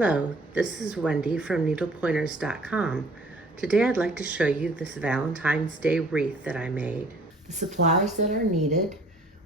Hello, this is Wendy from needlepointers.com. Today I'd like to show you this Valentine's Day wreath that I made. The supplies that are needed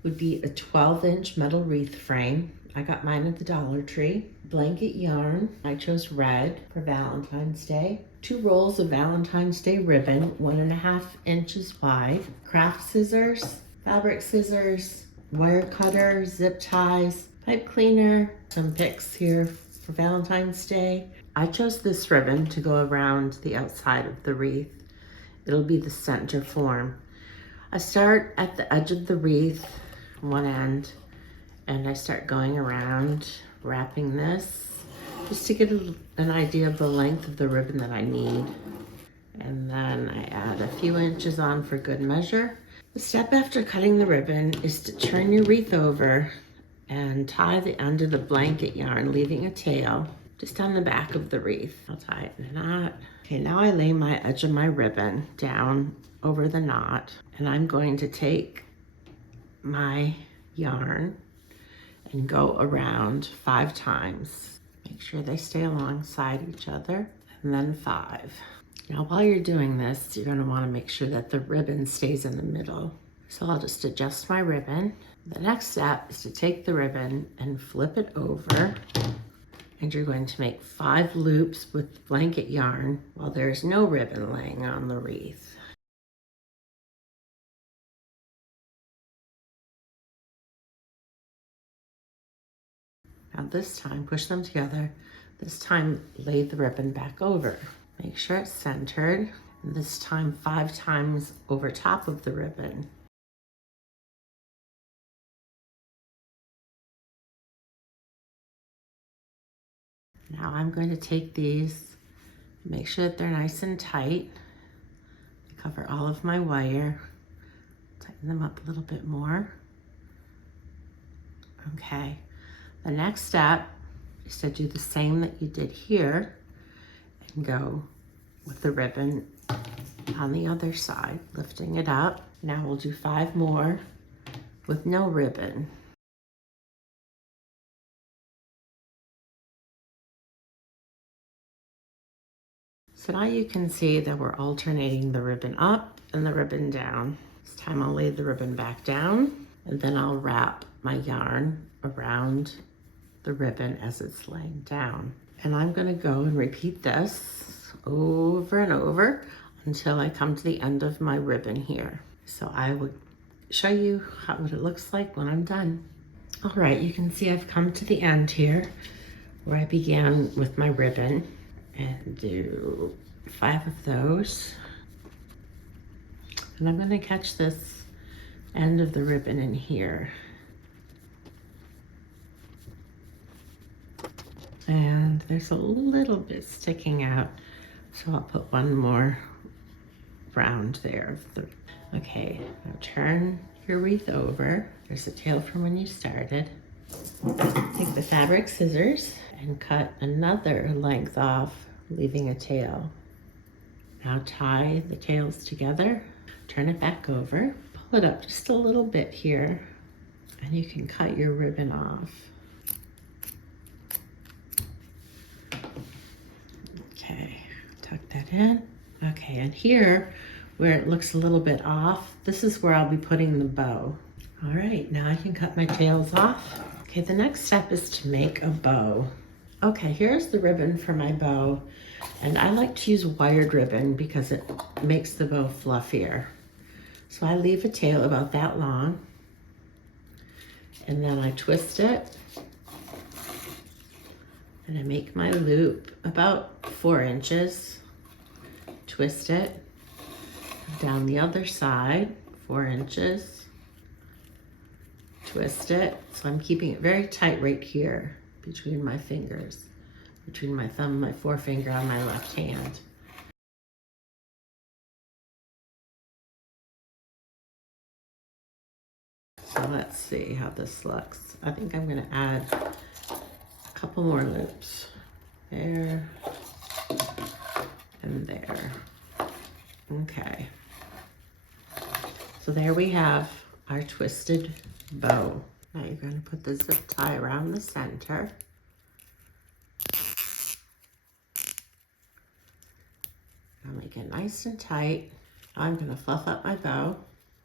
would be a 12-inch metal wreath frame. I got mine at the Dollar Tree. Blanket yarn, I chose red for Valentine's Day. 2 rolls of Valentine's Day ribbon, 1.5 inches wide. Craft scissors, fabric scissors, wire cutter, zip ties, pipe cleaner, some picks here for Valentine's Day. I chose this ribbon to go around the outside of the wreath. It'll be the center form. I start at the edge of the wreath, one end, and I start going around wrapping this just to get an idea of the length of the ribbon that I need. And then I add a few inches on for good measure. The step after cutting the ribbon is to turn your wreath over and tie the end of the blanket yarn, leaving a tail just on the back of the wreath. I'll tie it in a knot. Okay, now I lay my edge of my ribbon down over the knot, and I'm going to take my yarn and go around 5 times. Make sure they stay alongside each other, and then 5. Now, while you're doing this, you're gonna wanna make sure that the ribbon stays in the middle. So I'll just adjust my ribbon. The next step is to take the ribbon and flip it over, and you're going to make 5 loops with blanket yarn while there's no ribbon laying on the wreath. Now this time, push them together. This time, lay the ribbon back over. Make sure it's centered, and this time 5 times over top of the ribbon. Now I'm going to take these, make sure that they're nice and tight. Cover all of my wire, tighten them up a little bit more. Okay, the next step is to do the same that you did here and go with the ribbon on the other side, lifting it up. Now we'll do 5 more with no ribbon. So now you can see that we're alternating the ribbon up and the ribbon down. This time I'll lay the ribbon back down, and then I'll wrap my yarn around the ribbon as it's laying down. And I'm gonna go and repeat this over and over until I come to the end of my ribbon here. So I will show you what it looks like when I'm done. All right, you can see I've come to the end here where I began with my ribbon, and do 5 of those. And I'm gonna catch this end of the ribbon in here. And there's a little bit sticking out, so I'll put one more round there. Okay, now turn your wreath over. There's a tail from when you started. Take the fabric scissors and cut another length off, leaving a tail. Now tie the tails together, turn it back over, pull it up just a little bit here, and you can cut your ribbon off. Okay, tuck that in. Okay, and here, where it looks a little bit off, this is where I'll be putting the bow. All right, now I can cut my tails off. Okay, the next step is to make a bow. Okay, here's the ribbon for my bow, and I like to use wired ribbon because it makes the bow fluffier. So I leave a tail about that long, and then I twist it, and I make my loop about 4 inches, twist it, down the other side, 4 inches, twist it. So I'm keeping it very tight right here between my fingers, between my thumb and my forefinger on my left hand. So let's see how this looks. I think I'm gonna add a couple more loops. There and there. Okay. So there we have our twisted bow. Now you're going to put the zip tie around the center. I'll make it nice and tight. I'm gonna fluff up my bow.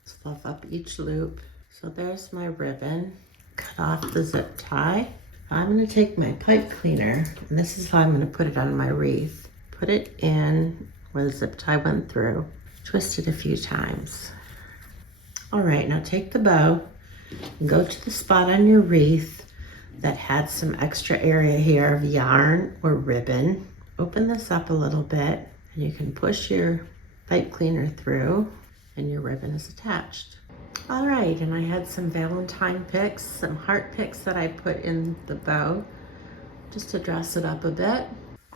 Let's fluff up each loop. So there's my ribbon. Cut off the zip tie. I'm gonna take my pipe cleaner, and this is how I'm gonna put it on my wreath. Put it in where the zip tie went through. Twist it a few times. All right, now take the bow and go to the spot on your wreath that had some extra area here of yarn or ribbon. Open this up a little bit, and you can push your pipe cleaner through, and your ribbon is attached. All right, and I had some Valentine picks, some heart picks that I put in the bow just to dress it up a bit.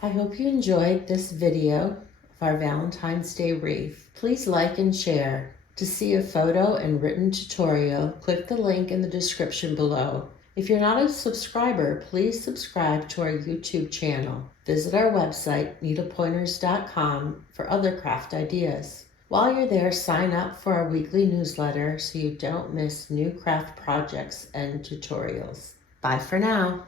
I hope you enjoyed this video of our Valentine's Day wreath. Please like and share. To see a photo and written tutorial, click the link in the description below. If you're not a subscriber, please subscribe to our YouTube channel. Visit our website, needlepointers.com, for other craft ideas. While you're there, sign up for our weekly newsletter so you don't miss new craft projects and tutorials. Bye for now.